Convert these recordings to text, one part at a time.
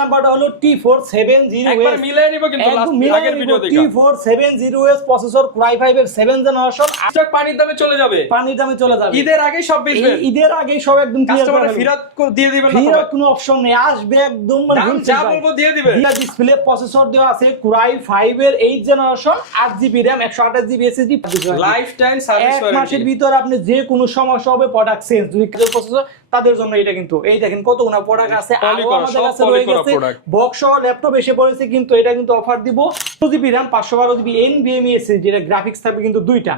নাম্বারটা হলো T470 একবার মিলাই নিব কিন্তু আগের ভিডিও দেখে T470 প্রসেসর Core i5 এর 7 জেনারেশন স্টক পানির দামে চলে যাবে ঈদের আগে সব বেচবেন ঈদের আগে সব একদম ক্লিয়ার করে কাস্টমারে ফেরত দিয়ে দিবেন না ফেরত কোনো অপশন নেই আসবে একদম দাম যা বলবো দিয়ে দিবেন ডিসপ্লে প্রসেসর দেওয়া আছে Core i5 এর 8 generation 8GB RAM 128GB SSD life time service warranty এক মাসের ভিতর আপনি যে কোনো সমস্যা হবে প্রোডাক্ট চেঞ্জ যদি প্রসেসর তাদের জন্য এটা কিন্তু এই দেখেন কতগুলো প্রোডাক্ট আছে আর আমাদের কাছে রয়ে গেছে বক্স সহ ল্যাপটপ এসে পড়েছে কিন্তু এটা কিন্তু অফার দিব 2GB RAM 512GB NVMe SSD যেটা গ্রাফিক্স থাকবে কিন্তু দুইটা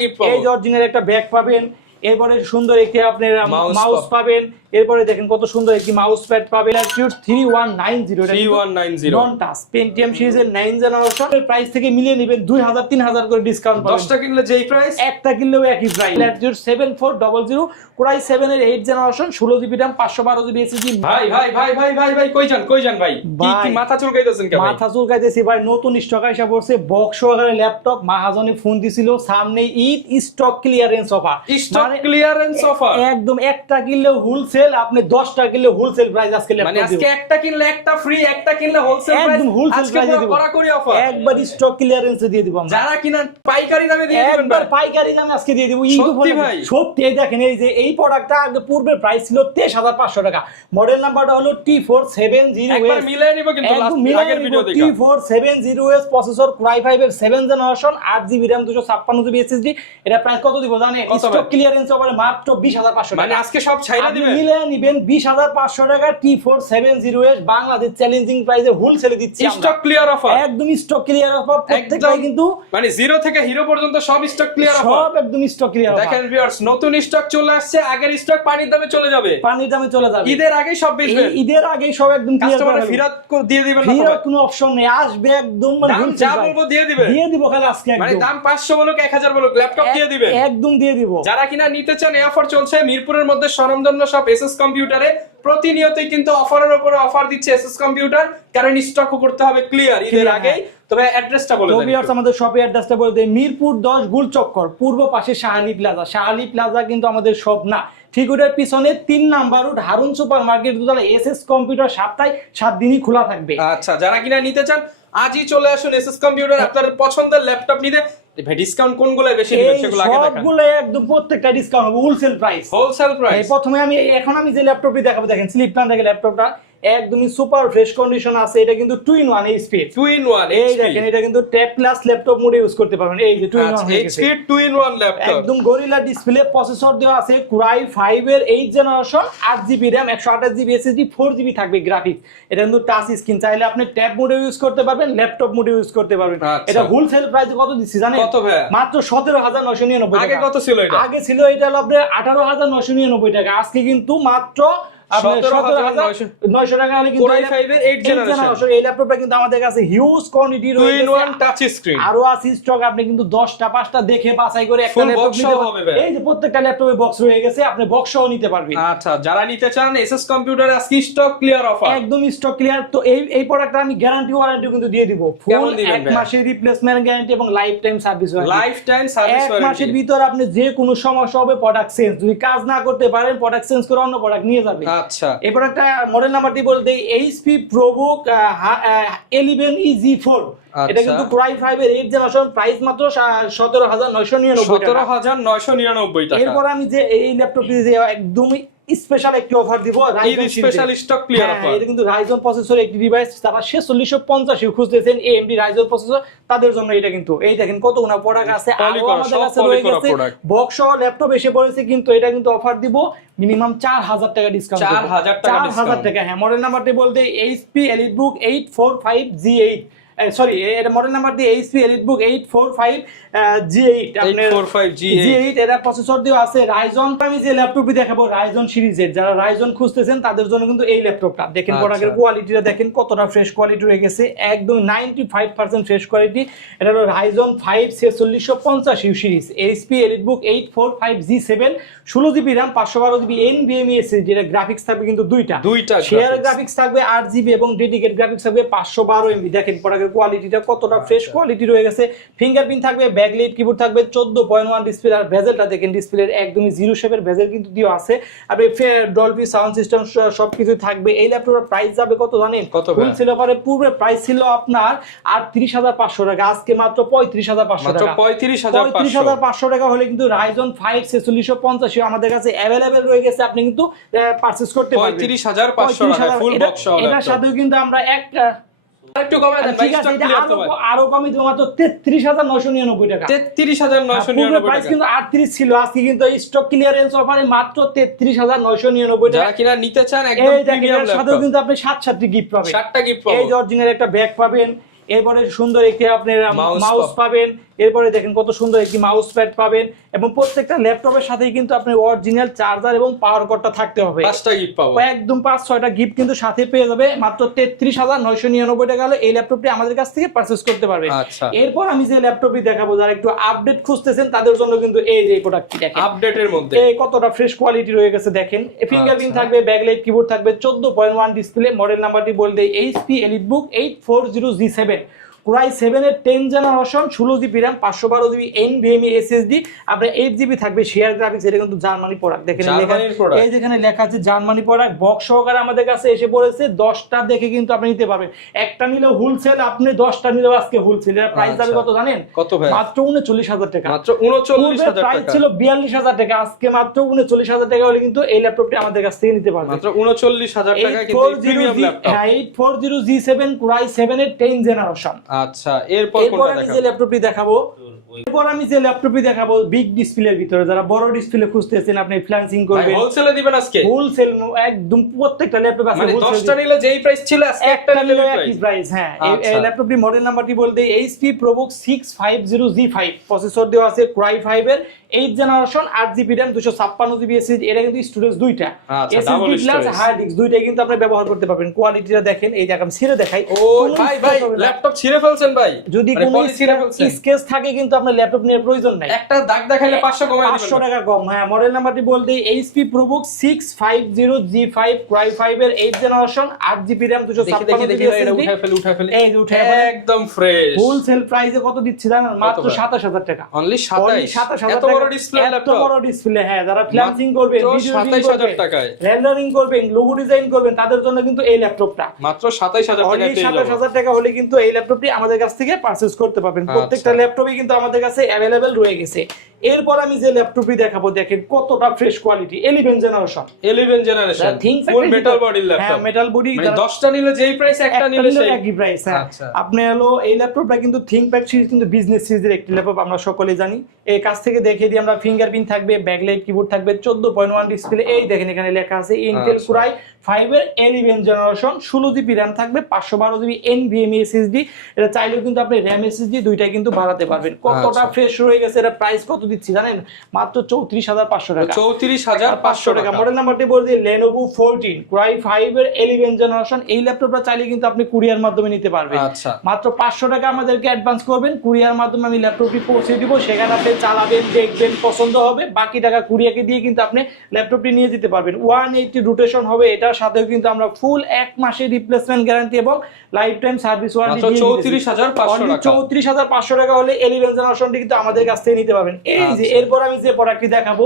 গিফট এই যে অরিজিনাল একটা ব্যাগ পাবেন এরপরে সুন্দর একটি আপনার মাউস পাবেন এরপরে দেখেন কত সুন্দর একটি মাউস প্যাড পাবেন Latitude 3190 নন টাচ Pentium সিরিজের 9 জেনারেশন এর প্রাইস থেকে মিলিয়ে নেবেন 2000 3000 করে ডিসকাউন্ট পাবেন 10টা কিনলে যেই প্রাইস একটা কিনলেও একই প্রাইস Latitude 7400 Core i7 এর 8 generation 16GB RAM 512GB SSD ভাই কই যান ভাই কি মাথা চুলকাইতেছেন কেন মাথা চুলকাইতেছি ভাই নতুন স্টক আইসা পড়ছে বক্স সহকারে ল্যাপটপ মাহাজনে ফোন দিছিল সামনে Eid stock clearance offer clearance offer একদম একটা কিনলে হোলসেল আপনি 10টা কিনলে হোলসেল প্রাইস আজকে ল্যাপটপ মানে আজকে একটা কিনলে একটা ফ্রি একটা কিনলে হোলসেল প্রাইস একদম হোলসেল প্রাইস দিব কড়াকড়ি অফার একবার স্টক ক্লিয়ারেন্স দিয়ে দিব আমরা যারা কিনেন পাইকারি দামে দিয়ে দিবেন একবার পাইকারি দামে আজকে দিয়ে দিব সত্যি ভাই সত্যি দেখেন এই যে এই প্রোডাক্টটা আগে পূর্বে প্রাইস ছিল 23500 টাকা মডেল নাম্বারটা হলো T470 একবার মিলাই নিব কিন্তু আগের ভিডিও দেখে T470 প্রসেসর Core i5 এর 7 generation 8GB RAM 256GB SSD এটা প্রাইস কত দিব জানেন স্টক ক্লিয়ারেন্স অফারে মাত্র 20500 টাকা মানে আজকে সব ছাইরা দিবেন মিলে নেবেন 20500 টাকা T470 বাংলাদেশ চ্যালেঞ্জিং প্রাইসে হোলসেলে দিচ্ছি আমরা স্টক ক্লিয়ার অফার একদম স্টক ক্লিয়ার অফার প্রত্যেকটাই কিন্তু মানে জিরো থেকে হিরো পর্যন্ত সব স্টক ক্লিয়ার অফার সব একদম স্টক ক্লিয়ার অফার দেখেন ভিউয়ার্স নতুন স্টক চলে আসছে আগের স্টক পানির দামে চলে যাবে ঈদের আগে সব বেচবেন ঈদের আগে সব একদম ক্লিয়ার কাস্টমারে ফেরত দিয়ে দিবেন না ফেরত কোনো অপশন নেই আসবে একদম দাম যা বলবো দিয়ে দিবেন দিয়ে দিব খালি আজকে মানে দাম 500 বলুক 1000 বলুক ল্যাপটপ দিয়ে দিবেন একদম দিয়ে দিব যারা কিনা নিতে চান এই অফার চলছে মিরপুরের মধ্যে স্বনামধন্য সব এসএস কম্পিউটারে প্রতিনিয়তই কিন্তু অফারের উপরে অফার দিচ্ছে এসএস কম্পিউটার কারণ স্টকও করতে হবে ক্লিয়ার ঈদের আগে তবে অ্যাড্রেসটা বলে দেন ভিউয়ার্স আমাদের শপের অ্যাড্রেসটা বলে দেই মিরপুর 10 গুলচক্কর পূর্ব পাশে শাহালি প্লাজা কিন্তু আমাদের শপ না ঠিক ওটার পিছনে 3 number road Harun super market দোতলা এসএস কম্পিউটার সপ্তাহে 7 দিনই খোলা থাকবে আচ্ছা যারা কিনা নিতে চান আজই চলে আসুন এসএস কম্পিউটার আপনাদের পছন্দের ল্যাপটপ নিতে ভাই ডিসকাউন্ট কোনগুলো বেশি দিবেন সেগুলো আগে দেখান সবগুলো একদম প্রত্যেকটা ডিসকাউন্ট হবে হোলসেল প্রাইস প্রথমে আমি আমি যে ল্যাপটপটি দেখাবো দেখেন স্লিপ প্ল্যান থেকে ল্যাপটপটা একদমই সুপার ফ্রেশ কন্ডিশন আছে এটা কিন্তু 2-in-1 এইচপি 2-in-1 এই দেখেন এটা কিন্তু ট্যাব প্লাস ল্যাপটপ মোডে ইউজ করতে পারবেন এই যে 2-in-1 এইচপি 2-in-1 ল্যাপটপ একদম গরিলা ডিসপ্লে প্রসেসর দেওয়া আছে Core i5 এর 8 generation 8GB RAM 128GB SSD 4GB থাকবে গ্রাফিক্স এটা কিন্তু টাচ স্ক্রিন চাইলে আপনি ট্যাব মোডে ইউজ করতে পারবেন ল্যাপটপ মোডে ইউজ করতে পারবেন এটা হোলসেল প্রাইস কত দিচ্ছি জানেন কত ভাই মাত্র 17999 টাকা আগে কত ছিল এটা আগে ছিল এটা হলো আপনার 18999 টাকা আজকে কিন্তু মাত্র 17900 টাকা হলে কিন্তু Core i5 এর 8 জেনারেশন এই ল্যাপটপটা কিন্তু আমাদের কাছে হিউজ কোয়ান্টিটি রয়েছে 2-in-1 টাচ স্ক্রিন আরো আছে স্টক আপনি কিন্তু 10টা 5টা দেখে বাছাই করে একটা ল্যাপটপ নিতে পারবেন এই যে প্রত্যেকটা ল্যাপটপে বক্স রয়ে গেছে আপনি বক্স সহ নিতে পারবেন আচ্ছা যারা নিতে চান এসএস কম্পিউটারে আজকে স্টক ক্লিয়ার অফার একদম স্টক ক্লিয়ার তো এই প্রোডাক্টটা আমি গ্যারান্টি ওয়ারেন্টি কিন্তু দিয়ে দিব ফুল 1 মাসের রিপ্লেসমেন্ট গ্যারান্টি এবং লাইফ টাইম সার্ভিস ওয়ারেন্টি 1 মাসের ভিতর আপনি যে কোনো সমস্যা হবে প্রোডাক্ট চেঞ্জ যদি কাজ না করতে পারেন প্রোডাক্ট চেঞ্জ করে অন্য প্রোডাক্ট নিয়ে যাবেন আচ্ছা এই প্রোডাক্টটা মডেল নাম্বারটি বলতে HP ProBook 11EG4 এটা কিন্তু Core i5 এর 8 জেনারেশন প্রাইস মাত্র 17999 টাকা এরপর আমি যে এই ল্যাপটপটি যে একদমই স্পেশাল একটি অফার দিব Ryzen special stock clear offer এটা কিন্তু Ryzen প্রসেসর একটি ডিভাইস তারা 4650 খুঁজতেছেন AMD Ryzen প্রসেসর তাদের জন্য এটা কিন্তু এই দেখেন কতগুলো প্রোডাক্ট আছে আর আমাদের কাছে রয়ে গেছে বক্স সহ ল্যাপটপ এসে পড়েছে কিন্তু এটা কিন্তু অফার দিব মিনিমাম 4000 টাকা ডিসকাউন্ট 4000 টাকা হ্যাঁ মডেল নাম্বারটি বলতে HP EliteBook 845G8 সরি এর মডেল নাম্বার দিয়ে HP EliteBook 845G8 আপনার 845G8 এর প্রসেসর দিয়ে আছে Ryzen আমি যে ল্যাপটপটি দেখাবো Ryzen সিরিজের যারা Ryzen খুঁজতেছেন তাদের জন্য কিন্তু এই ল্যাপটপটা দেখেন প্রোডাক্টের কোয়ালিটিটা দেখেন কতটা ফ্রেশ কোয়ালিটি হয়ে গেছে একদম 95% ফ্রেশ কোয়ালিটি এটা হলো Ryzen 5 4650 series HP EliteBook 845G7 16GB RAM 512GB NVMe SSD যেটা গ্রাফিক্স থাকবে কিন্তু দুইটা শেয়ার গ্রাফিক্স থাকবে 8GB এবং ডেডিকেটেড গ্রাফিক্স থাকবে 512MB দেখেন প্রোডাক্ট প্রোডাক্টের কোয়ালিটিটা কতটা ফ্রেশ কোয়ালিটি রয়ে গেছে। ফিঙ্গারপ্রিন্ট থাকবে, ব্যাকলাইট কিবোর্ড থাকবে, 14.1 ডিসপ্লে, আর ভেজেলটা দেখেন ডিসপ্লের একদমই জিরো শেপের ভেজেল কিন্তু দিও আছে। আর ডলবি সাউন্ড সিস্টেম সবকিছু থাকবে। এই ল্যাপটপের প্রাইস যাবে কত জানেন? ফুল সেল অফারে পূর্বে প্রাইস ছিল আপনার 38,500 টাকা, আজকে মাত্র 35,500 টাকা। 35,500 টাকা হলে কিন্তু রাইজন 5 4650 আমাদের কাছে अवेलेबल রয়ে গেছে, আপনি কিন্তু পারচেজ করতে পারবেন 35,500 টাকা ফুল বক্স সহ। এটার সাথেও কিন্তু আমরা একটা একটু কমায় দেন ভাই, স্টক ক্লিয়ার তো ভাই। আরো কমই দেব, মাত্র 33,999 টাকা। 33,999 প্রাইস টাকা। কিন্তু 38 ছিল, আজকে কিন্তু স্টক ক্লিয়ারেন্স অফারে মাত্র 33,999 টাকা। যারা কিনা নিতে চান একদম এই দেখেন, প্রিমিয়াম এর সাথেও ল্যাপটপ, কিন্তু আপনি 7টি গিফট পাবেন। 7টা গিফট পাবেন। এই যে অরিজিনাল একটা ব্যাগ পাবেন, এরপরে সুন্দর একটি আপনার Mouse মাউস পাবেন, এরপরে দেখেন কত সুন্দর একটি মাউস প্যাড পাবেন, এবং প্রত্যেকটা ল্যাপটপের সাথেই কিন্তু আপনি অরিজিনাল চার্জার এবং পাওয়ার কর্ডটা থাকতে হবে। 5টা গিফট পাবো, একদম 5-6টা গিফট কিন্তু সাথে পেয়ে যাবে। মাত্র 33,999 টাকা হলে এই ল্যাপটপটি আমাদের কাছ থেকে পারচেজ করতে পারবেন। আচ্ছা, এরপর আমি যে ল্যাপটপটি দেখাবো, যারা একটু আপডেট খুঁজতেছেন তাদের জন্য কিন্তু এই যে প্রোডাক্টটি দেখেন, আপডেটের মধ্যে এই কতটা ফ্রেশ কোয়ালিটি রয়ে গেছে দেখেন। ফিঙ্গারপ্রিন্ট থাকবে, ব্যাকলাইট কিবোর্ড থাকবে, 14.1 ডিসপ্লে, মডেল নাম্বারটি বলতে HP EliteBook 840G7, Core i7 এর 10 generation, 16GB RAM, 512GB NVMe SSD, আপনার 8GB থাকবে শেয়ার গ্রাফিক্স। এটা কিন্তু জার্মানি প্রোডাক্ট, দেখেন এই যেখানে লেখা আছে জার্মানি প্রোডাক্ট। বক্স সহকারে আমাদের কাছে এসে পড়েছে, 10টা দেখে কিন্তু আপনি নিতে পারবেন। একটা নিলেও হোলসেল, আপনি 10টা নিলেও আজকে হোলসেল। এর প্রাইস যাবে কত জানেন? কত ভাই? মাত্র 39,000 টাকা। মাত্র 39,000 প্রাইস টাকা ছিল 42,000 টাকা, আজকে মাত্র 39,000 টাকা হলে কিন্তু এই ল্যাপটপটি আমাদের কাছ থেকে নিতে পারবেন। মাত্র 39,000 টাকা কিন্তু premium laptop. 840G7 Core i7 এর 10 জেনারেশন। আচ্ছা, এরপর আমি যে ল্যাপটপটি দেখাবো বিগ ডিসপ্লের ভিতরে, যারা বড় ডিসপ্লে খুঁজতেছেন, আপনি ফ্রিল্যান্সিং করবেন, হোলসেলে দিবেন আজকে? হোলসেল একদম প্রত্যেকটা ল্যাপটপ আছে, মানে 10টা নিলে যেই প্রাইস ছিল আজকে একটা নিলে একই প্রাইস। হ্যাঁ, এই ল্যাপটপটি মডেল নাম্বারটি বলতে HP ProBook 650G5, প্রসেসর দেওয়া আছে Core i5 এর 8 generation, 8GB RAM, 256GB SSD। এটা কিন্তু স্টোরেজ দুইটা, SSD প্লাস হার্ড ডিস্ক দুইটাই কিন্তু আপনি ব্যবহার করতে পারবেন। কোয়ালিটিটা দেখেন, এই দেখেন ছিঁড়ে দেখাই। ও ভাই ভাই, ল্যাপটপ ছিঁড়ে ফেলছেন ভাই? যদি কোনো স্কেচ থাকে কিন্তু আপনার ল্যাপটপ নেওয়ার প্রয়োজন নাই, একটা দাগ দেখাইলে 500 কমায় দিবেন, 500 টাকা কম। হ্যাঁ, মডেল নাম্বারটি বলতে HP ProBook 650G5 Core i5 এর 8 generation, 8GB RAM, 256GB SSD। উঠাই ফেলে এই যে উঠাই ফেলে একদম ফ্রেশ। হোলসেল প্রাইসে কত দিচ্ছি জানেন? মাত্র 27,000 টাকা। অনলি 27,000 এত বড় ডিসপ্লে ল্যাপটপ, এত বড় ডিসপ্লে। হ্যাঁ, যারা ফ্রিল্যান্সিং করবেন, 27,000 টাকায় রেন্ডারিং করবেন, লোগো ডিজাইন করবেন, তাদের জন্য কিন্তু এই ল্যাপটপটা মাত্র 27,000 টাকায় পেয়ে যাবেন। 27,000 টাকা হলে কিন্তু এই ল্যাপটপটি আমাদের কাছ থেকে পারচেজ করতে পারবেন। প্রত্যেকটা ল্যাপটপই কিন্তু আমাদের কাছে अवेलेबल রয়ে গেছে। এরপর আমি যে ল্যাপটপটি দেখাবো, দেখেন কতটা ফ্রেশ কোয়ালিটি, 11 জেনারেশন ফুল মেটাল বডি ল্যাপটপ। হ্যাঁ, মেটাল বডি, মানে 10টা নিলে যেই প্রাইস, একটা নিলে সেই একই প্রাইস। হ্যাঁ, আপনি হলো এই ল্যাপটপটা কিন্তু ThinkPad সিরিজ, কিন্তু বিজনেস সিরিজের একটি ল্যাপটপ, আমরা সকলেই জানি। এই কাছ থেকে দেখিয়ে দিই আমরা। ফিঙ্গারপ্রিন্ট থাকবে, ব্যাকলাইট কিবোর্ড থাকবে, 14.1 ডিসপ্লে। এই দেখেন এখানে লেখা আছে Intel Core i5 এর 11 জেনারেশন, 16GB RAM থাকবে, 512GB NVMe SSD। এটা চাইলেও কিন্তু আপনি RAM SSD দুইটাই কিন্তু বাড়াতে পারবেন। কতটা ফ্রেশ রয়ে গেছে। এটা প্রাইস কত দিচ্ছি জানেন? মাত্র 34,500 টাকা। 34,500 টাকা। মডেল নাম্বারটি বলতে Lenovo 14 Core i5 এর 11 জেনারেশন। এই ল্যাপটপটা চাইলে কিন্তু আপনি কুরিয়ার মাধ্যমে নিতে পারবেন। আচ্ছা, মাত্র 500 টাকা আমাদেরকে অ্যাডভান্স করবেন, কুরিয়ার মাধ্যমে আমি ল্যাপটপটি পৌঁছে দিব। সেখানে আপনি চালাবেন, দেখবেন, পছন্দ হবে, বাকি টাকা কুরিয়ারকে দিয়ে কিন্তু আপনি ল্যাপটপটি নিয়ে যেতে পারবেন। 180 রোটেশন হবে। এটার সাথেও কিন্তু আমরা ফুল 1 মাসের রিপ্লেসমেন্ট গ্যারান্টি এবং লাইফ টাইম সার্ভিস ওয়ারেন্টি দিয়ে দিচ্ছি। 34,500 টাকা হলে 11 জেনারেশনটি কিন্তু আমাদের কাছ থেকে নিতে পারবেন। এই যে এরপর আমি যে প্রোডাক্টটি দেখাবো,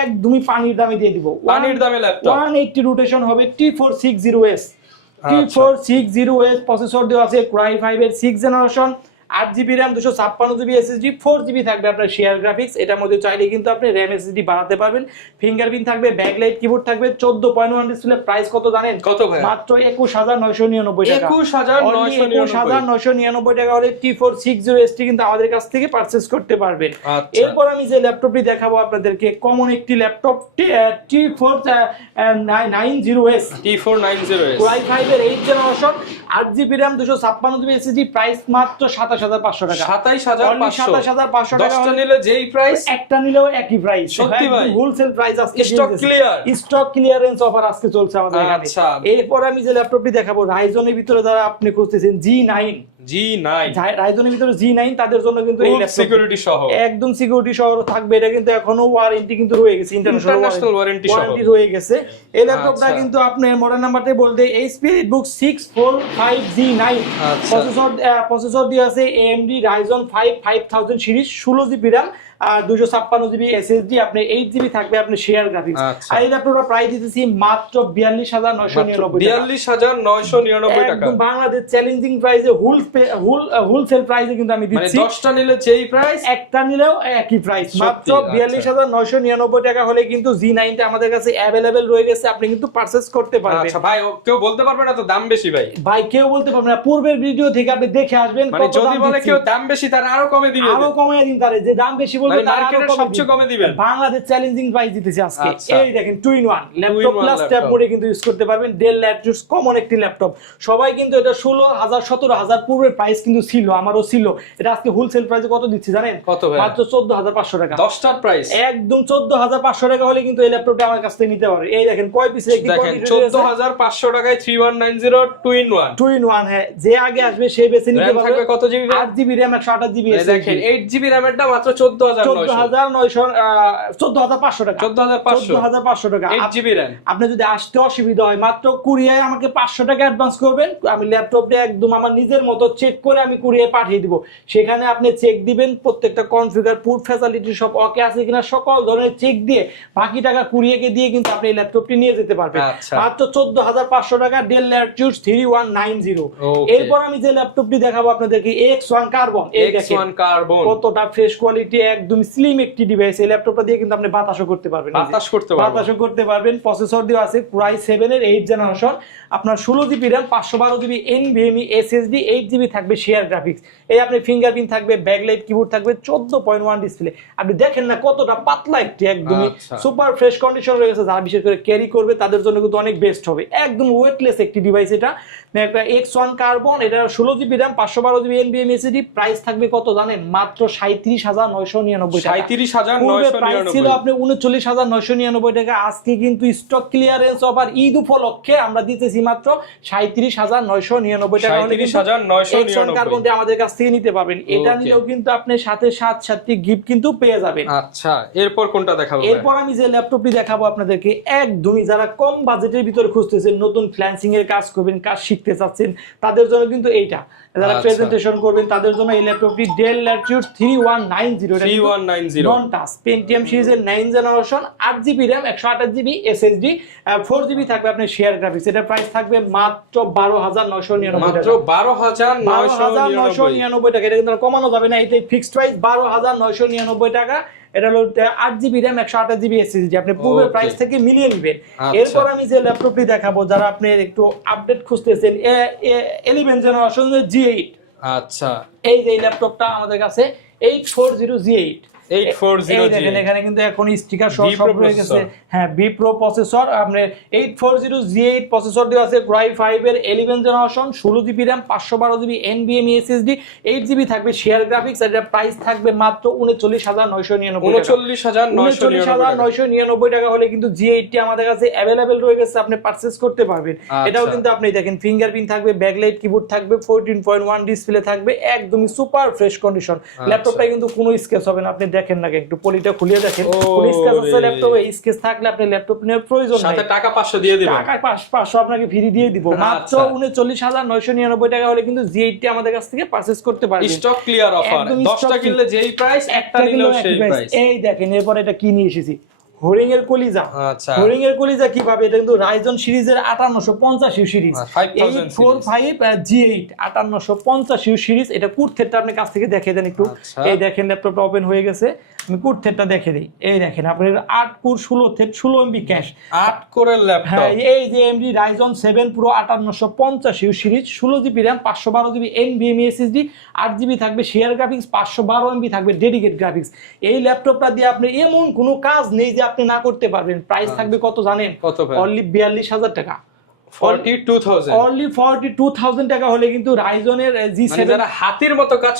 একদমই পানির দামে দিয়ে দিব। পানির দামে ল্যাপটপ, 180 রোটেশন হবে, T460S T460S প্রসেসর দেওয়া আছে Core i5 এর 6 generation, 8GB RAM, 256GB SSD, 4GB থাকবে আপনার শেয়ার গ্রাফিক্স। এটার মধ্যে চাইলে কিন্তু আপনি RAM SSD বাড়াতে পারবেন। ফিঙ্গারপ্রিন্ট থাকবে, ব্যাকলাইট কিবোর্ড থাকবে, 14.1 ডিসপ্লে। প্রাইস কত জানেন? কত ভাই? মাত্র 21,999 টাকা। 21,999 টাকা হলে T460S কিন্তু আমাদের কাছ থেকে পারচেজ করতে পারবেন। এরপর আমি যে ল্যাপটপটি দেখাবো আপনাদেরকে, কমন একটি ল্যাপটপ, T490S Core i5 এর 8 generation, 8GB RAM, 256GB SSD। Price মাত্র 27,500 টাকা। 27,500 টাকা। 10টা নিলে যেই প্রাইস, একটা নিলেও একই প্রাইস। সত্যি ভাই, হোলসেল প্রাইস আজকে stock clear, stock clearance offer আজকে চলছে আমাদের এখানে। আচ্ছা, এরপর আমি যে ল্যাপটপটি দেখাবো, রাইজনের ভিতরে যারা আপনি খুঁজতেছেন, G9 G9 রাইজনের ভিতরে G9 তাদের জন্য কিন্তু এই সিকিউরিটি সহ একদম সিকিউরিটি সহ থাকবে। এটা কিন্তু এখনো ওয়ারেন্টি কিন্তু রয়ে গেছে, ইন্টারন্যাশনাল ওয়ারেন্টি রয়ে গেছে। এই ল্যাপটপটা কিন্তু আপনার মডেল নাম্বারটাই বলতে HP EliteBook 645G9 প্রসেসর দিয়ে আছে AMD Ryzen 5 5000 series, 16GB RAM আর 256GB SSD, আপনি 8GB থাকবে আপনি শেয়ার গ্রাফিক্স। আর এই ল্যাপটপটা প্রাইস দিতেছি মাত্র 42999 টাকা, একদম বাংলাদেশ চ্যালেঞ্জিং প্রাইসে হোলসেল প্রাইসে কিন্তু আমি দিচ্ছি। মানে 10টা নিলে যেই প্রাইস, একটা নিলেও একই প্রাইস, মাত্র 42999 টাকা হলে কিন্তু G9 টা আমাদের কাছে अवेलेबल রয়ে গেছে, আপনি কিন্তু পারচেজ করতে পারবেন। আচ্ছা ভাই, কেউ বলতে পারবে না তো দাম বেশি? ভাই কেউ বলতে পারবে না, পূর্বের ভিডিও থেকে আপনি দেখে আসবেন। মানে যদি বলে কেউ দাম বেশি, তার আরো কমে দিবেন, আরো কমে দিন, তারে যে দাম বেশি বলবে তার আরো সবচেয়ে কমে দিবেন। বাংলাদেশ চ্যালেঞ্জিং প্রাইস দিতেছি আজকে। এই দেখেন 2-in-1 ল্যাপটপ প্লাস ট্যাব মোডে কিন্তু ইউজ করতে পারবেন। ডেল ল্যাটিটিউড কমন একটি ল্যাপটপ, সবাই কিন্তু এটা 16000 17000 পূর্বের প্রাইস কিন্তু ছিল, আমারও ছিল। এটা আজকে হোলসেল প্রাইসে কত দিচ্ছি জানেন? কত ভাই? মাত্র 14500 টাকা। 10টার প্রাইস একদম 14500 টাকা হলে কিন্তু এই ল্যাপটপটা আমার কাছ থেকে নিতে পারে। এই দেখেন কয় পিসের একটি দেখেন, 14500 টাকায় 3190 2-in-1 হ্যাঁ, যে আগে আসবে সে বেছে নিতে পারবে। থাকবে কত GB? 8GB RAM 128GB SSD। দেখেন 8GB RAM এরটা মাত্র 14500 টাকা। 14500 টাকা 8GB RAM। আপনি যদি আসতে অসুবিধা হয়, মাত্র কুরিয়ায় আমাকে 500 টাকা অ্যাডভান্স করবেন, আমি ল্যাপটপটা একদম আমার নিজের মতো চেক করে আমি কুরিয়ায় পাঠিয়ে দিব। সেখানে আপনি চেক দিবেন, প্রত্যেকটা কনফিগার পুট ফ্যাসিলিটি সব ওকে আছে কিনা সকল ধরনের চেক দিয়ে বাকি টাকা কুরিয়াকে দিয়ে কিন্তু আপনি এই ল্যাপটপটি নিয়ে যেতে পারবেন। মাত্র 14500 টাকা ডেল ল্যাটিটিউড 3190। এরপর আমি যে ল্যাপটপটি দেখাবো আপনাদেরকে X1 কার্বন। এই দেখেন কতটা ফ্রেশ কোয়ালিটি, একদম স্লিম একটি ডিভাইস। এই ল্যাপটপটা দিয়ে কিন্তু আপনি বাতাসও করতে পারবেন, বাতাসও করতে পারবেন। প্রসেসর দিয়ে আছে Core i7 এর 8th জেনারেশন, আপনার 16GB RAM 512GB NVMe SSD, 8GB থাকবে শেয়ার গ্রাফিক্স। এই আপনি ফিঙ্গারপ্রিন্ট থাকবে, ব্যাকলাইট কিবোর্ড থাকবে, 14.1 ডিসপ্লে। আপনি দেখেন না কতটা পাতলা একটি, একদমই সুপার ফ্রেশ কন্ডিশন রয়ে গেছে। যারা বিশেষ করে ক্যারি করবে তাদের জন্য কিন্তু অনেক বেস্ট হবে, একদম ওয়েটলেস একটি ডিভাইস। এটা একটা X1 কার্বন, এটা 16GB RAM 512GB NVMe SSD। Price থাকবে কত জানেন? মাত্র 37999 টাকা। 37999 ছিল আপনি 39999 টাকা। আজকে কিন্তু স্টক ক্লিয়ারেন্স অফার ঈদ উপলক্ষে আমরা দিতেছি মাত্র 37999 টাকা হলে 37999 কার্বনটা আমাদের কাছ থেকে নিতে পারবেন। এটা নিলেও কিন্তু আপনি সাথে 7টি গিফট কিন্তু পেয়ে যাবেন। আচ্ছা, এরপর কোনটা দেখাবো? এরপর আমি যে ল্যাপটপটি দেখাবো আপনাদেরকে, একদমই যারা কম বাজেটের ভিতরে খুঁজতেছেন, নতুন ফ্রিল্যান্সিং এর কাজ করবেন, কাজ শিখতে চাচ্ছেন, তাদের জন্য কিন্তু এইটা। যারা প্রেজেন্টেশন করবেন তাদের জন্য এই ল্যাপটপটি ডেল ল্যাটিটিউড 3190 নন টাচ পেন্টিয়াম সিরিজের 9th generation, 8GB RAM 128GB SSD, 4GB থাকবে আপনার শেয়ার গ্রাফিক্স। এটা প্রাইস থাকবে মাত্র 12999 মাত্র 12999 টাকা। এটা কিন্তু কমানো যাবে না, এটাই ফিক্সড প্রাইস 12999 টাকা। এটা হলো 8GB RAM 128GB SSD, আপনি পূর্বের প্রাইস থেকে মিলিয়ে নেবেন। এরপর আমি যে ল্যাপটপটি দেখাবো, যারা আপনি একটু আপডেট খুঁজতেছেন, 11th জেনারেশন G8। আচ্ছা, এই যে ল্যাপটপটা আমাদের কাছে 840G8। দেখেন এখানে কিন্তু এখন স্টিকার সহ সব রয়ে গেছে। হ্যাঁ, বি প্রো প্রসেসর, আপনার 840G8 প্রসেসর দেওয়া আছে। Core i5 এর 11th generation, 16GB RAM 512GB NVMe SSD, 8GB থাকবে শেয়ার গ্রাফিক্স। আর এটা প্রাইস থাকবে মাত্র 39999 টাকা হলে কিন্তু G8 টি আমাদের কাছে अवेलेबल রয়ে গেছে, আপনি পারচেজ করতে পারবেন। এটাও কিন্তু আপনি দেখেন ফিঙ্গারপ্রিন্ট থাকবে, ব্যাকলাইট কিবোর্ড থাকবে, 14.1 ডিসপ্লে থাকবে, একদমই সুপার ফ্রেশ কন্ডিশন। ল্যাপটপটা কিন্তু কোনো স্ক্র্যাচ হবে না, আপনি দেখেন না, একটু পলিটা খুলে দেখেন, কোনো স্ক্র্যাচ আছে ল্যাপটপে? স্ক্র্যাচ থাকলে আপনি ল্যাপটপ নেওয়ার প্রয়োজন নেই, সাথে টাকা 500 দিয়ে দিবেন। টাকা 500 আপনাকে ফ্রি দিয়ে দিব। মাত্র 39999 টাকা হলে কিন্তু G8 টি আমাদের কাছ থেকে পারচেজ করতে পারবেন। স্টক ক্লিয়ার অফার, 10টা কিনলে যেই প্রাইস, একটা নিলেও সেই প্রাইস। এই দেখেন এরপর এটা কি নিয়ে এসেছি, হরিং এর কলিজা। আচ্ছা, হরিং এর কলিজা কিভাবে? এটা কিন্তু রাইজন সিরিজের 5850 সিরিজ, 845G8 5850 সিরিজ। এটা কুট থ্রেডটা আপনি কাছ থেকে দেখে দেন একটু। এই দেখেন ল্যাপটপটা ওপেন হয়ে গেছে, আমি কুট থ্রেডটা দেখে দিই। এই দেখেন আপনার 8 কোর 16 থ্রেড 16 MB ক্যাশ, 8 কোরের ল্যাপটপ। হ্যাঁ, এই যে AMD Ryzen 7 Pro 5850 series, 16GB RAM 512GB NVMe SSD, 8GB থাকবে শেয়ার গ্রাফিক্স, 512MB থাকবে ডেডিকেট গ্রাফিক্স। এই ল্যাপটপটা দিয়ে আপনি এমন কোনো কাজ নেই যে আপনি না করতে পারবেন। প্রাইস থাকবে কত জানেন? অনলি 42000 টাকা। 42,000 টাকা হলে কিন্তু রাইজনের G7, যারা হাতের মতো কাজ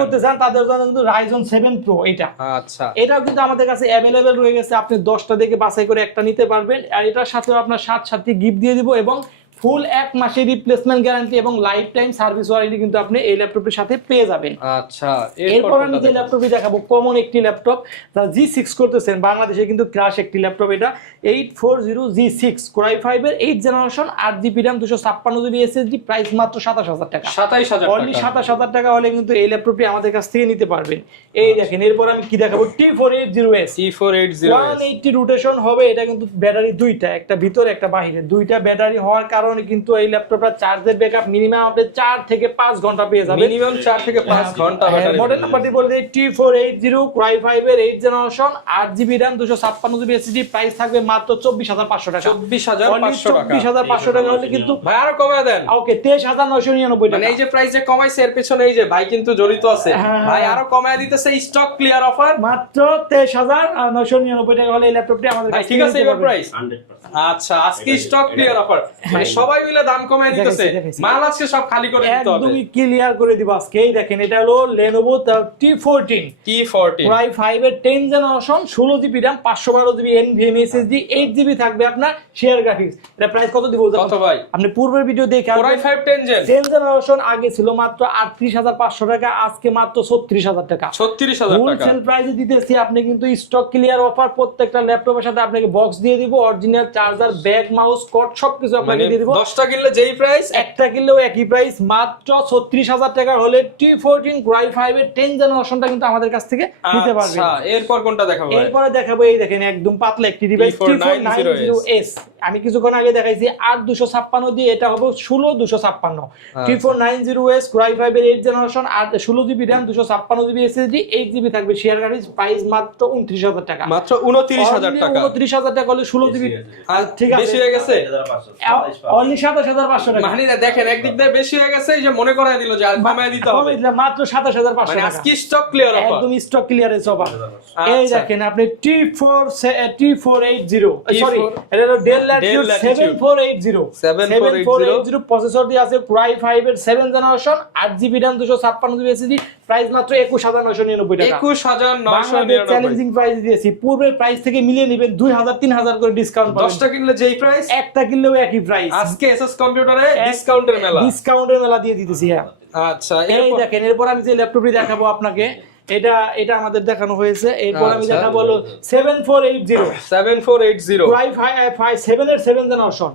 করতে চান তাদের জন্য কিন্তু Ryzen 7 Pro এটা। আচ্ছা, এটাও কিন্তু আমাদের কাছে अवेलेबल রয়ে গেছে, আপনি 10টা দেখে বাছাই করে একটা নিতে পারবেন। আর এটার সাথে আপনার 7টি গিফট দিয়ে দিব এবং ফুল 1 মাসের রিপ্লেসমেন্ট গ্যারান্টি এবং লাইফ টাইম সার্ভিস ওয়ারেন্টি কিন্তু আপনি এই ল্যাপটপের সাথে পেয়ে যাবেন। আচ্ছা, এরপর আমি যে ল্যাপটপটি দেখাবো কমন একটি ল্যাপটপ, যারা G6 করতেছেন, বাংলাদেশে কিন্তু ক্রাশ একটি ল্যাপটপ, এটা 840G6 Core i5 এর 8 generation 8GB RAM 256GB SSD, price মাত্র 27000 টাকা। 27000 অনলি 27000 টাকা হলে কিন্তু এই ল্যাপটপটি আমাদের কাছ থেকে নিতে পারবেন। এই দেখেন, এরপর আমি কি দেখাবো, T480S 180 রোটেশন হবে। এটা কিন্তু ব্যাটারি দুইটা, একটা ভিতরে একটা বাইরে, দুইটা ব্যাটারি হওয়ার কারণে কিন্তু এই ল্যাপটপটা চার্জের ব্যাকআপ মিনিমাম আপনি 4 থেকে 5 ঘন্টা পেয়ে যাবেন। মিনিমাম 4 থেকে 5 ঘন্টা ব্যাটারি। মডেল নাম্বারটি বলতে T480 Core i5 এর 8 generation 8GB RAM 256GB SSD, price থাকবে মাত্র 24500 টাকা। 24500 টাকা। 24500 টাকা হলে কিন্তু ভাই আরো কমায় দেন। ওকে, 23999 টাকা। মানে এই যে প্রাইস যে কমাইছে এর পেছনে এই যে ভাই কিন্তু জড়িত আছে। ভাই আরো কমায় দিতেছে, স্টক ক্লিয়ার অফার মাত্র 23999 টাকা হলে এই ল্যাপটপটি আমাদের কাছে ঠিক আছে। এবার প্রাইস 100%। আচ্ছা, আজকে স্টক ক্লিয়ার অফার, মানে সবাই মিলে দাম কমায় দিতেছে, মাল আজকে সব খালি করে দিতে হবে, একদমই ক্লিয়ার করে দিব আজকে। এই দেখেন, এটা হলো Lenovo T14 T14 Core i5 এর 10 generation 16GB RAM 512GB NVMe SSD, 8GB থাকবে আপনার শেয়ার গ্রাফিক্স। এটা প্রাইস কত দিব কত ভাই? আপনি পূর্বের ভিডিও দেখে Core i5 10 জেনারেশন আগে ছিল মাত্র 38500 টাকা, আজকে মাত্র 36000 টাকা। 36000 টাকা হোলসেল প্রাইসে দিতেছি। আপনি কিন্তু স্টক ক্লিয়ার অফার, প্রত্যেকটা ল্যাপটপের সাথে আপনাকে বক্স দিয়ে দিব, অরিজিনাল চার্জার, ব্যাগ, মাউস, কট সবকিছু আপনাকে দিয়ে দিব। 10টা কিনলে যেই প্রাইস, একটা কিনলেও একই প্রাইস, মাত্র 36000 টাকা হলে T14 Core i5 এর 10 জেনারেশনটা কিন্তু আমাদের কাছ থেকে নিতে পারবেন। আচ্ছা, এরপর কোনটা দেখাবো ভাই? এরপর দেখাবো, এই দেখেন একদম পাতলা একটি ডিভাইস T490S। আমি কিছুক্ষণ আগে দেখাইছি 8256 দিয়ে, এটা হবে 16256। T490S Core i5 এর 8 generation 16GB RAM 256GB SSD, 8GB থাকবে শেয়ার গ্রাফিক্স, প্রাইস মাত্র 29000 টাকা। মাত্র 29000 টাকা। 29000 টাকা হলে 16GB। ঠিক আছে, বেশি হয়ে গেছে, অনলি 27500 টাকা। মানে দেখেন একদিক দিয়ে বেশি হয়ে গেছে, এই যে মনে করায় দিল যে কমায় দিতে হবে, মাত্র 27500 মানে টাকা। আজকে স্টক ক্লিয়ার অফার, একদম স্টক ক্লিয়ারেন্স অফার। এই দেখেন, আপনি T480, সরি এটা হলো Dell Latitude 7480 প্রসেসর দিয়ে আছে, Core i5 এর 7 generation 8GB RAM 256GB SSD, price মাত্র 21999 টাকা। 21999 চ্যালেঞ্জিং প্রাইস দিয়েছি, পূর্বের প্রাইস থেকে মিলিয়ে নেবেন 2000-3000 করে ডিসকাউন্ট পাবেন। 10টা কিনলে যেই প্রাইস, একটা কিনলেও একই প্রাইস। আজকে এসএস কম্পিউটারে ডিসকাউন্টের মেলা দিয়ে দিতেছি। হ্যাঁ, আচ্ছা, এই দেখেন, এরপর আমি যে ল্যাপটপটি দেখাবো আপনাকে, এটা আমাদের দেখানো হয়েছে। এরপর আমি দেখাবো হলো 7480 Core i5 7 এর 7 জেনারেশন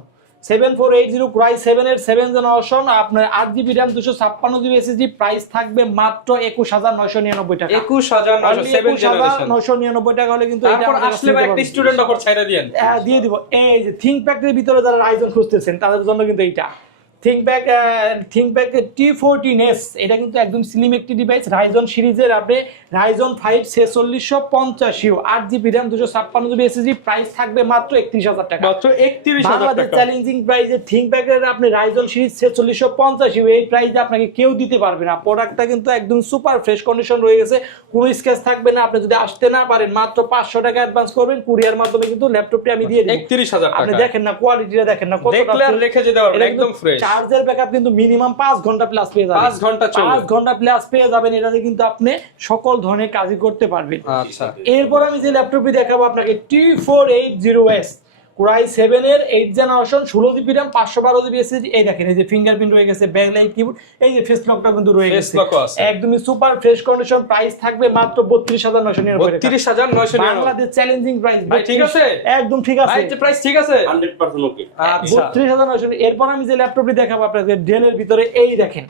7480 Core i7 এর 7 জেনারেশন, আপনার 8GB RAM 256GB SSD, price থাকবে মাত্র 21999 টাকা। 21999 টাকা হলে কিন্তু তারপর আসলে একটা স্টুডেন্ট অফার ছাইরা দেন, দিয়ে দিব। এই যে ThinkPad এর ভিতরে যারা Ryzen খুঁজতেছেন তাদের জন্য কিন্তু এইটা ThinkPad T14S, এটা কিন্তু একদম স্লিম একটি ডিভাইস, Ryzen সিরিজের। আপনি Ryzen 5 4650 8GB RAM 256GB SSD, price থাকবে মাত্র 31000 টাকা। মাত্র 31000 টাকা। চ্যালেঞ্জিং প্রাইসে ThinkPad এর আপনি Ryzen সিরিজ 4650, এই প্রাইসে আপনাকে কেউ দিতে পারবে না। প্রোডাক্টটা কিন্তু একদম সুপার ফ্রেশ কন্ডিশন রয়ে গেছে, কোনো স্ক্র্যাচ থাকবে না। আপনি যদি আসতে না পারেন, মাত্র 500 টাকা অ্যাডভান্স করবেন, কুরিয়ার মাধ্যমে কিন্তু ল্যাপটপটি আমি দিয়ে দেব। 31000 টাকা। আপনি দেখেন না, কোয়ালিটিটা দেখেন না, কতটা দেখলে আর রেখে যেতে পারবেন, একদম ফ্রেশ। চার্জের ব্যাকআপ কিন্তু মিনিমাম 5 ঘন্টা প্লাস পেয়ে যাবেন। 5 ঘন্টা চলবে, 5 ঘন্টা প্লাস পেয়ে যাবেন। এটাতে কিন্তু আপনি সকল ধরনের কাজই করতে পারবেন। আচ্ছা, এরপর আমি যে ল্যাপটপটি দেখাবো আপনাকে T480S Core i7 এর 8 generation 16GB RAM 512GB SSD, এই দেখেন, এই যে ফিঙ্গারপ্রিন্ট রয়ে গেছে, ব্যাকলাইট কিবোর্ড, এই যে ফেস লকটা কিন্তু রয়ে গেছে, একদমই সুপার ফ্রেশ কন্ডিশন। প্রাইস থাকবে মাত্র 32999 টাকা। 32999 বাংলাদেশ চ্যালেঞ্জিং প্রাইস। ভাই ঠিক আছে, একদম ঠিক আছে, ভাই প্রাইস ঠিক আছে, 100% ওকে। আচ্ছা, 32999। এরপর আমি যে ল্যাপটপটি দেখাবো আপনাদের Dell এর ভিতরে, এই দেখেন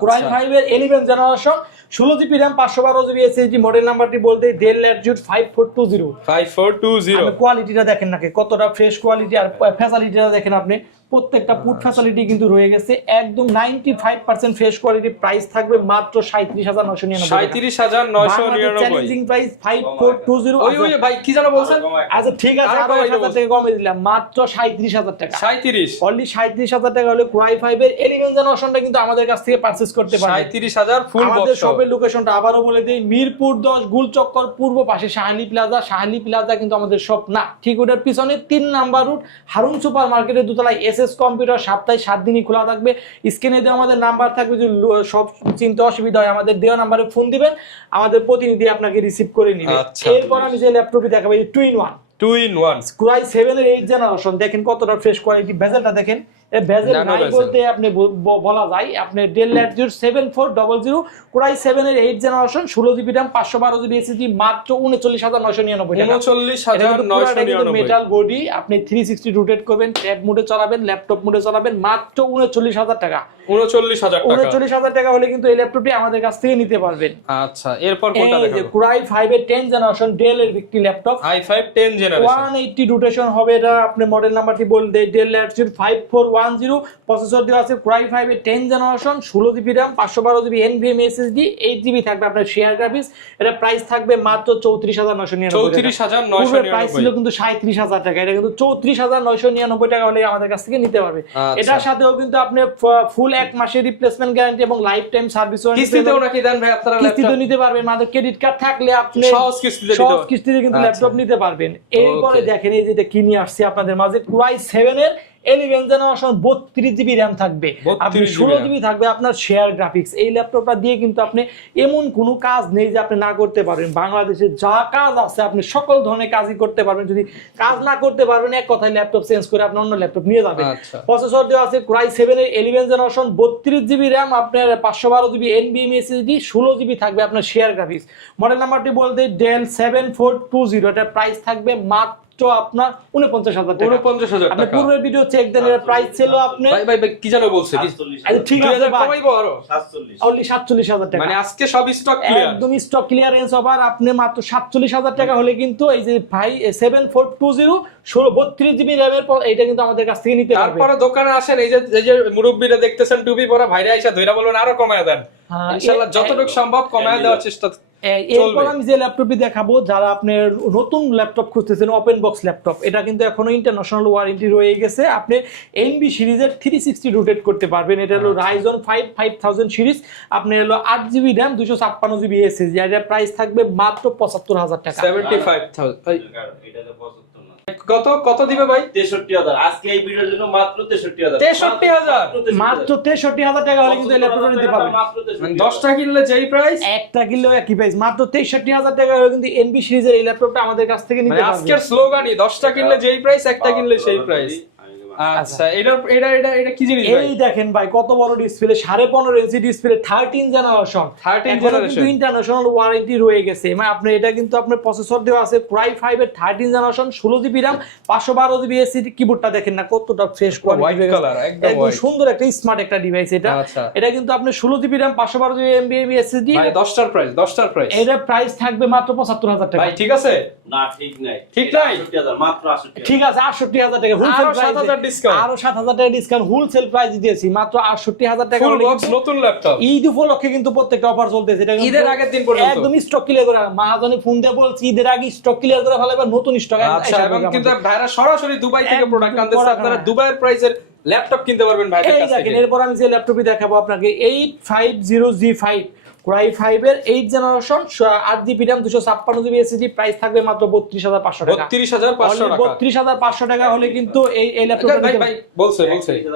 Core আচ্ছা, i5 এর 11 generation 16GB RAM 512GB SSD, model নাম্বারটি বলতে Dell Latitude 5420। আপনি কোয়ালিটিটা দেখেন নাকি, কতটা ফ্রেশ কোয়ালিটি, আর ফ্যাসিলিটিটা দেখেন আপনি, প্রত্যেকটা পুট ফ্যাসিলিটি কিন্তু রয়ে গেছে, একদম 95% ফ্রেশ কোয়ালিটি। প্রাইস থাকবে মাত্র 37999 37999। Challenging price 5420। ওই ভাই কি জানো বলছেন? আচ্ছা ঠিক আছে, আরো 1000 টাকা কমে দিলাম, মাত্র 37000 টাকা। 37 অনলি 37000 টাকা হলে Core i5 এর 11 জেনারেশনটা কিন্তু আমাদের কাছ থেকে পারচেজ করতে পারবেন। 37000 ফুল বক্স। আমাদের শপের লোকেশনটা আবারও বলে দেই, মিরপুর 10 গুলচক্কর পূর্ব পাশে শাহালি প্লাজা কিন্তু আমাদের শপ না, ঠিক ওটার পিছনে 3 নাম্বার রুট হারুন সুপার মার্কেটের দোতলায় এসএস কম্পিউটার, সপ্তাহে 7 দিনই খোলা থাকবে। স্ক্রিনে দেওয়া আমাদের নাম্বার থাকবে, যদি সব চিনতে অসুবিধা হয় আমাদের দেওয়া নাম্বারে ফোন দিবেন, আমাদের প্রতিনিধি আপনাকে রিসিভ করে নিবে। এরপর আমি যে ল্যাপটপটি দেখাবো, 2 in 1 2 in 1 Core i7 এর 8 জেনারেশন, দেখেন কতটা ফ্রেশ কোয়ালিটি, বেজেলটা দেখেন, বেজেল Nano নাই bezel। বলতে আপনি বলা যায় আপনি ডেল ল্যাটিটিউড 7400 কোরাই 7 এর 8 generation 16 GB RAM 512 GB SSD মাত্র 39999 টাকা। 39999 মেটাল বডি, আপনি 360 রোটেট করবেন, ট্যাব মোডে চালাবেন, ল্যাপটপ মোডে চালাবেন, মাত্র 39000 টাকা। 39000 টাকা। 39000 টাকা হলে কিন্তু এই ল্যাপটপটি আমাদের কাছ থেকে নিতে পারবেন। আচ্ছা, এরপর কোনটা এই যে দেখাবো? কোরাই 5 এর 10 জেনারেশন ডেল এর একটি ল্যাপটপ, i5 10 জেনারেশন, 180 রোটেশন হবে। এটা আপনি মডেল নাম্বারটি বলতে ডেল ল্যাটিটিউড 5410, প্রসেসর দেওয়া আছে কোরাই 5 এর 10 generation 16 GB RAM 512 GB NVMe SSD 8 GB থাকবে আপনার শেয়ার গ্রাফিক্স। এটা প্রাইস থাকবে মাত্র 34999 34999 প্রাইস ছিল কিন্তু 37000 টাকা, এটা কিন্তু 34999 টাকা হলে আমাদের কাছ থেকে নিতে পারবে। এটার সাথেও কিন্তু আপনি ফুল 1 মাসের রিপ্লেসমেন্ট গ্যারান্টি এবং লাইফ টাইম সার্ভিস ওয়ারেন্টি কিস্তিতেও নাকি দেন ভাই আপনারা? কিস্তিতে নিতে পারবেন, আমাদের ক্রেডিট কার্ড থাকলে আপনি সহজ কিস্তিতে সহজ কিস্তিতে কিন্তু ল্যাপটপ নিতে পারবেন। এরপরে দেখেন এই যেটা কিনে আসছে আপনাদের মাঝে কোরাই 7 এর 11 জেনারেশন 32 জিবি RAM থাকবে, আপনি 16 জিবি থাকবে আপনার শেয়ার গ্রাফিক্স। এই ল্যাপটপটা দিয়ে কিন্তু আপনি এমন কোনো কাজ নেই যে আপনি না করতে পারবেন। বাংলাদেশে যা কাজ আছে আপনি সকল ধরনের কাজই করতে পারবেন। যদি কাজ না করতে পারবেন এক কথায় ল্যাপটপ চেঞ্জ করে আপনি অন্য ল্যাপটপ নিয়ে যাবেন। প্রসেসর দেওয়া আছে কোরাই 7 এর 11 জেনারেশন 32 জিবি RAM আপনার 512 জিবি NVMe SSD 16 জিবি থাকবে আপনার শেয়ার গ্রাফিক্স। মডেল নাম্বারটি বলতে ডেল 7420, এটা প্রাইস থাকবে মাত্র আপনার 49000 টাকা। 49000 আপনি টাকা। পূর্বের ভিডিও চেক দেন, এর প্রাইস ছিল আপনি ভাই কি জানো বলছে? আচ্ছা ঠিক আছে ভাই, কমাইবো আরো 47000 টাকা। মানে আজকে সব স্টক ক্লিয়ার, একদম স্টক ক্লিয়ারেন্স অফার। আপনি মাত্র 47000 টাকা হলে কিন্তু এই যে ভাই 7420 32 জিবি RAM এর এটা কিন্তু আমাদের কাছ থেকে নিতে পারবেন। তারপরে দোকানে আসেন, এই যে মুরব্বিরা দেখতেছেন টুপি পরা ভাইরা আইসা ধইরা বলুন আরো কমায় দেন, ইনশাআল্লাহ যতটুকু সম্ভব কমায় দেওয়ার চেষ্টা। এরপর আমি যে ল্যাপটপটি দেখাবো, যারা আপনার নতুন ল্যাপটপ খুঁজতেছেন ওপেন বক্স ল্যাপটপ, এটা কিন্তু এখনো ইন্টারন্যাশনাল ওয়ারেন্টি রয়ে গেছে। আপনি NB সিরিজের 360 রোটেট করতে পারবেন। এটা হলো Ryzen 5 5000 সিরিজ, আপনি হলো 8 জিবি RAM 256 জিবি SSD। এর প্রাইস থাকবে মাত্র 75000 টাকা। 75000 কত দিবে ভাই? 63000 আজকে এই ভিডিওর জন্য মাত্র 63000 মাত্র 63000 টাকা হলে কিন্তু এই ল্যাপটপটা নিতে পারবেন। মানে 10টা কিনলে যেই প্রাইস, একটা কিনলেও একই প্রাইস, মাত্র 63000 টাকা হলে কিন্তু NB সিরিজের এই ল্যাপটপটা আমাদের কাছ থেকে নিতে মানে পারবেন। আজকের স্লোগানই 10টা কিনলে যেই প্রাইস, একটা কিনলে সেই প্রাইস। আচ্ছা, এটা কি জিনিস ভাই? এই দেখেন ভাই কত বড় display, 15.5 inch display, 13 generation, 13 generation, international warranty রয়ে গেছে। মানে আপনি এটা কিন্তু আপনার প্রসেসর দেওয়া আছে কোরাই 5 এর 13 generation 16 GB RAM 512 GB SSD। কিবোর্ডটা দেখেন না কতটা ফ্রেশ কোয়ালিটি, কালার একদম সুন্দর একটা স্মার্ট একটা ডিভাইস এটা। এটা কিন্তু আপনি 16 GB RAM 512 GB NVMe SSD। ভাই 10টার প্রাইস, এর প্রাইস থাকবে মাত্র 75000 টাকা। ভাই ঠিক আছে? না ঠিক নাই, ঠিক নাই, 68000 মাত্র 68000। ঠিক আছে 68000 টাকা হোলসেল প্রাইস, 7000 ডিসকাউন্ট, আরো 7000 টাকা ডিসকাউন্ট, হোলসেল প্রাইস দিয়েছি মাত্র 68000 টাকা। ফুল বক্স নতুন ল্যাপটপ, ঈদ উপলক্ষে কিন্তু প্রত্যেকটা অফার চলতেছে। এটা ঈদের আগের দিন পর্যন্ত একদম স্টক ক্লিয়ার করে, মাহাজনে ফোন দিয়ে বলছি ঈদের আগে স্টক ক্লিয়ার করে ফেলাবার নতুন স্টক। আচ্ছা, এবং কিন্তু ভাইরা সরাসরি দুবাই থেকে প্রোডাক্ট আনতেছে, আপনারা দুবাইয়ের প্রাইসের ল্যাপটপ কিনতে পারবেন ভাইদের কাছ থেকে। এরপর আমি যে ল্যাপটপই দেখাবো আপনাকে 850G5 কোরাই 5 এর 8 generation 8 GB RAM 256 GB SSD, price থাকবে মাত্র 32500 টাকা। 32500 টাকা, 32500 টাকা হলে কিন্তু এই ল্যাপটপটা ভাই বলছে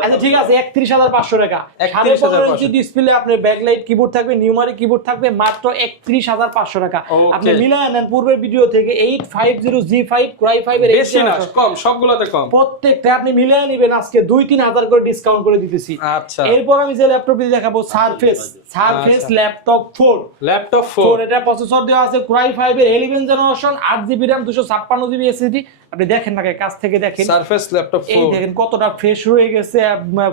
আচ্ছা ঠিক আছে 31500 টাকা। 15.5 ইঞ্চি ডিসপ্লে, আপনার ব্যাকলাইট কিবোর্ড থাকবে, নিউমারিক কিবোর্ড থাকবে, মাত্র 31500 টাকা। আপনি মিলায় নেন পূর্বের ভিডিও থেকে 850G5 কোরাই 5 এর বেশি না কম, সবগুলোতে কম, প্রত্যেকটা আপনি মিলায় নেবেন আজকে 2-3000 করে ডিসকাউন্ট করে দিতেছি। আচ্ছা, এরপর আমি যে ল্যাপটপটি দেখাবো সারফেস ল্যাপটপ 4, এটা প্রসেসর দেওয়া আছে কোরাই 5 এর 11 generation 8 GB RAM 256 GB SSD। আপনি দেখেন না কাছ থেকে দেখেন সারফেস ল্যাপটপ 4, এই দেখেন কতটা ফ্রেশ হয়ে গেছে।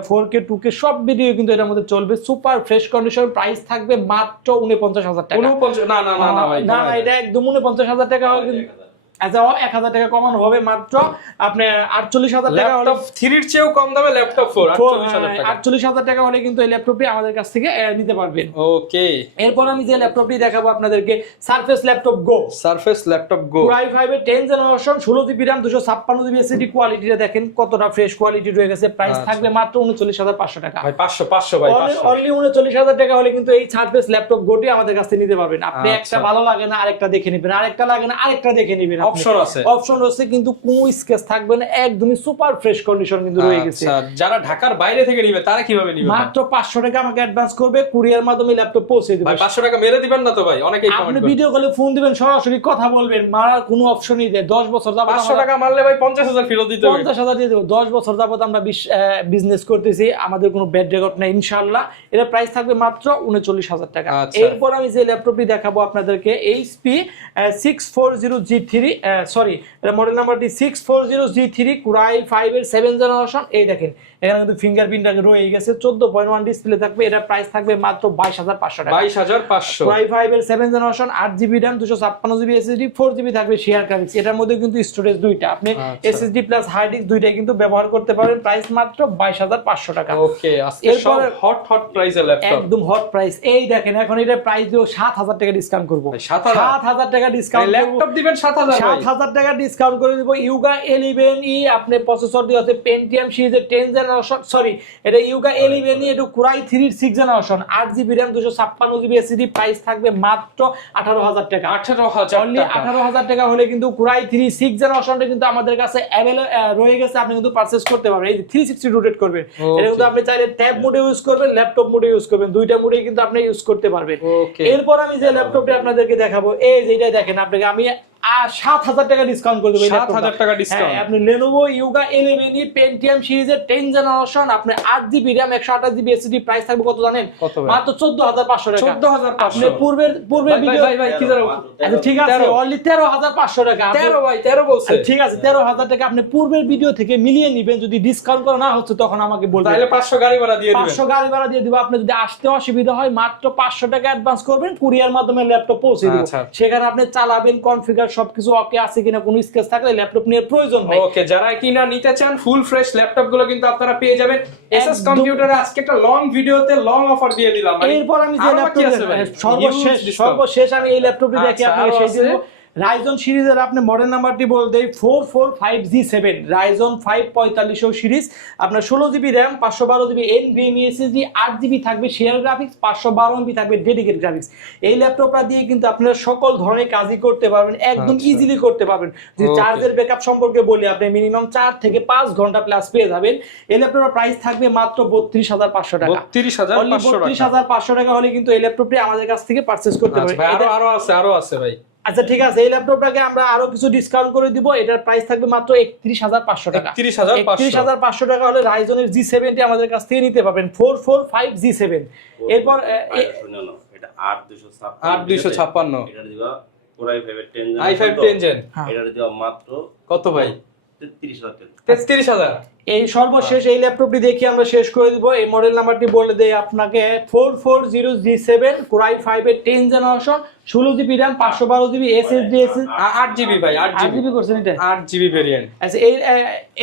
4K 2K সব ভিডিও কিন্তু এর মধ্যে চলবে, সুপার ফ্রেশ কন্ডিশন। প্রাইস থাকবে মাত্র 49000 টাকা। 49 না ভাই না এটা একদম 49000 টাকা হবে। আচ্ছা 1000 টাকা কমানো হবে, মাত্র আপনি 48000 টাকা হলে, ল্যাপটপ 3 এর চেয়েও কম দামে ল্যাপটপ 4 48000 টাকা। 48000 টাকা হলে কিন্তু এই ল্যাপটপটি আমাদের কাছ থেকে নিতে পারবেন। ওকে, এরপর আমি যে ল্যাপটপটি দেখাবো আপনাদেরকে সারফেস ল্যাপটপ গো কোরাই 5 এর 10 generation 16 GB RAM 256 GB SSD। কোয়ালিটিটা দেখেন কতটা ফ্রেশ কোয়ালিটি রয়ে গেছে। প্রাইস থাকবে মাত্র 39500 টাকা। ভাই 500 ভাই 500, অনলি 39000 টাকা হলে কিন্তু এই সারফেস ল্যাপটপ গোটি আমাদের কাছ থেকে নিতে পারবেন। আপনি একটা ভালো লাগে না আরেকটা দেখে নেবেন, আরেকটা লাগে না আরেকটা দেখে নেবেন। অপশন আছে অপশন রয়েছে, কিন্তু কোনো স্কেচ থাকবে না, একদমই সুপার ফ্রেশ কন্ডিশন কিন্তু রয়ে গেছে। আচ্ছা, যারা ঢাকার বাইরে থেকে নিবে তারা কিভাবে নিবে? মাত্র 500 টাকা আমাকে অ্যাডভান্স করবে, কুরিয়ার মাধ্যমে ল্যাপটপ পৌঁছে দিবে। ভাই 500 টাকা মেরে দিবেন না তো ভাই? অনেকেই আপনি কমেন্ট করে। ভিডিও কলে ফোন দিবেন, সরাসরি কথা বলবেন, মারার কোনো অপশনই দেয়। 10 বছর যাবত 500 টাকা মারলে ভাই 50,000 ফেরত দিতে হবে। 50,000 দিয়ে দেবো। 10 বছর যাবত আমরা বিজনেস করতেছি, আমাদের কোনো ব্যাড রেকর্ড নাই ইনশাআল্লাহ। এর প্রাইস থাকবে মাত্র 39,000 টাকা। আচ্ছা। এরপর আমি যে ল্যাপটপটি দেখাবো আপনাদেরকে, HP 640G3, সরি এটা মডেল নাম্বারটি 640G3 Core i5 এর 7th জেনারেশন। এই দেখেন এখানে কিন্তু ফিঙ্গারপ্রিন্ট রয়ে গেছে, 14.1 ডিসপ্লে থাকবে। এটা প্রাইস থাকবে মাত্র 22,500 টাকা। 22,500। Core i5 এর 7th generation, 8GB RAM, 256GB SSD, 4GB থাকবে শেয়ার গ্রাফিক্স। এটার মধ্যে কিন্তু স্টোরেজ দুইটা, আপনি SSD প্লাস হার্ড ডিস্ক দুইটাই কিন্তু ব্যবহার করতে পারেন। প্রাইস মাত্র 22,500 টাকা। ওকে, আজকে সব হট প্রাইসে ল্যাপটপ, একদম হট প্রাইস। এই দেখেন এখন এটা প্রাইস দিও 7,000 টাকা ডিসকাউন্ট করব। 7,000 টাকা ডিসকাউন্ট, ল্যাপটপ দিবেন 7,000 ভাই। 7,000 টাকা ডিসকাউন্ট করে দিব। ইউগা 11E আপনি প্রসেসর দিয়ে আছে পেন্টিয়াম সিরিজের 10 জেনারেশন, সরি এটা ইউগা 11E, এটা Core i3 এর 6 generation, 8GB RAM, 256GB SSD। Price থাকবে মাত্র 18,000 টাকা। 18,000 অনলি 18,000 টাকা হলে কিন্তু Core i3 6 জেনারেশনটা কিন্তু আমাদের কাছে অ্যাভেলেবল রয়ে গেছে, আপনি কিন্তু পারচেজ করতে পারবেন। এই 360 রোটেট করবেন, এটা কিন্তু আপনি চাইলে ট্যাব মোডে ইউজ করবেন, ল্যাপটপ মোডে ইউজ করবেন, দুইটা মোডেই কিন্তু আপনি ইউজ করতে পারবেন। ওকে, এরপর আমি যে ল্যাপটপটি আপনাদেরকে দেখাবো, এই যে এটা দেখেন, আপনাকে আমি 7,000 টাকা ডিসকাউন্ট করে দেবো। 7,000 টাকা ডিসকাউন্ট। আপনি Lenovo Yuga 11E Pentium সিরিজের 10 জেনারেশন, আপনি 8GB RAM, 128GB SSD। Price থাকবে কত জানেন? মাত্র 14,500 টাকা। 14,500। আপনি পূর্বের ভিডিও ভাই কি জানো? আচ্ছা ঠিক আছে, অনলি 13,500 টাকা। 13 ভাই 13 বলছে। ঠিক আছে, 13,000 টাকা আপনি পূর্বের ভিডিও থেকে মিলিয়ে নেবেন। যদি ডিসকাউন্ট করা না হচ্ছে তখন আমাকে বলবেন, তাহলে 500 গাড়ি ভাড়া দিয়ে দিবেন। 500 গাড়ি ভাড়া দিয়ে দিব। আপনি যদি আসতে অসুবিধা হয় মাত্র 500 টাকা অ্যাডভান্স করবেন, কুরিয়ার মাধ্যমে ল্যাপটপ পৌঁছে দিব। আচ্ছা। সেখানে আপনি চালাবেন, কনফিগার সবকিছু ওকে আছে কিনা, কোনো স্কেচ থাকলে ল্যাপটপ নিয়ে প্রয়োজন হয়। ওকে, যারা কিনা নিতে চান ফুল ফ্রেশ ল্যাপটপ গুলো কিন্তু আপনারা পেয়ে যাবেন এসএস কম্পিউটারে। আজকে একটা লং ভিডিওতে লং অফার দিয়ে দিলাম। এরপর আমি যে ল্যাপটপ সর্বশেষ আমি এই ল্যাপটপটি দেখি আপনাকে সেই দিব। রাইজন সিরিজের আপনি মডেল নাম্বারটি বলতে 445G7 রাইজন 5 4500 সিরিজ, আপনার 16GB RAM, 512GB NVMe SSD, 8GB থাকবে শেয়ার গ্রাফিক্স, 512MB থাকবে ডেডিকেটেড গ্রাফিক্স। এই ল্যাপটপটা দিয়ে কিন্তু আপনারা সকল ধরনের কাজই করতে পারবেন, একদম ইজিলি করতে পারবেন। যদি চার্জের ব্যাকআপ সম্পর্কে বলি, আপনি মিনিমাম 4 থেকে 5 ঘন্টা প্লাস পেয়ে যাবেন। এই ল্যাপটপের প্রাইস থাকবে মাত্র 32,500 টাকা। 32,500 টাকা হলে কিন্তু এই ল্যাপটপটি আমাদের কাছ থেকে পারচেজ করতে পারবেন। আরো আছে ভাই। আচ্ছা ঠিক আছে, এই ল্যাপটপটাকে আমরা আরো কিছু ডিসকাউন্ট করে দিব। এটার প্রাইস থাকবে মাত্র 31,500 টাকা। 31,500 টাকা হলে রাইজনের G7 টি আমাদের কাছ থেকে নিতে পারবেন, 445G7। এরপর এটা 8256 এটা দিবা Core i5 এর 10 জেন, এটা দিবা মাত্র কত ভাই? 33,000 টাকা। 33,000। এই সর্বশেষ এই ল্যাপটপটি দেখি আমরা শেষ করে দিব। এই মডেল নাম্বারটি বলে দেই আপনাকে, 440G7 Core i5 এর 10 generation, 16GB RAM, 512GB SSD, 8GB ভাই, 8GB করছেন এটা, 8GB ভেরিয়েন্ট। আচ্ছা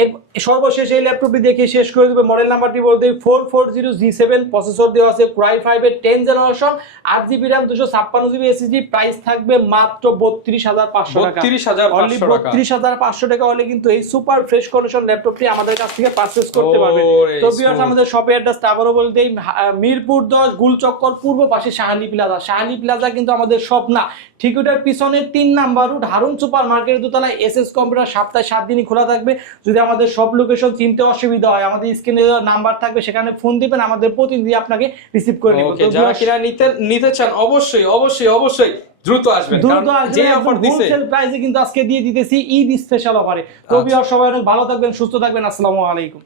এর সর্বশেষ এই ল্যাপটপটি দেখে শেষ করে দেব। মডেল নাম্বারটি বলতে 440G7, প্রসেসর দেওয়া আছে Core i5 এর 10 generation, 8GB RAM, 256GB SSD। Price থাকবে মাত্র 32,500 টাকা। 32,500 টাকা হলে কিন্তু এই সুপার ফ্রেশ কন্ডিশন ল্যাপটপটি আমাদের কাছ থেকে পারচেজ করতে পারবেন। তো ভিউয়ার্স, আমাদের শপের অ্যাড্রেসটা আবারও বলতে, মিরপুর 10 গুলচক্কর পূর্ব পাশে শাহালি প্লাজা। শাহালি প্লাজা কিন্তু আমাদের শপ না, ঠিক ওটার পিছনে 3 নাম্বার রুট হারুন সুপার মার্কেটের দোতলায় এসএস কম্পিউটার সপ্তাহে 7 দিনই খোলা থাকবে। যদি আমাদের সব লোকেশন চিনতে অসুবিধা হয়, আমাদের স্ক্রিনে নাম্বার থাকবে, সেখানে ফোন দিবেন, আমাদের প্রতিনিধি আপনাকে রিসিভ করে নেবে। তো যারা কিনা নিতে চান অবশ্যই দ্রুত আসবেন, কারণ যে অফার দিছে হোলসেল প্রাইসে কিন্তু আজকে দিয়ে দিতেছি ঈদ স্পেশাল অফারে। তো ভিউয়ার্স, সবাই অনেক ভালো থাকবেন, সুস্থ থাকবেন। আসসালামু আলাইকুম।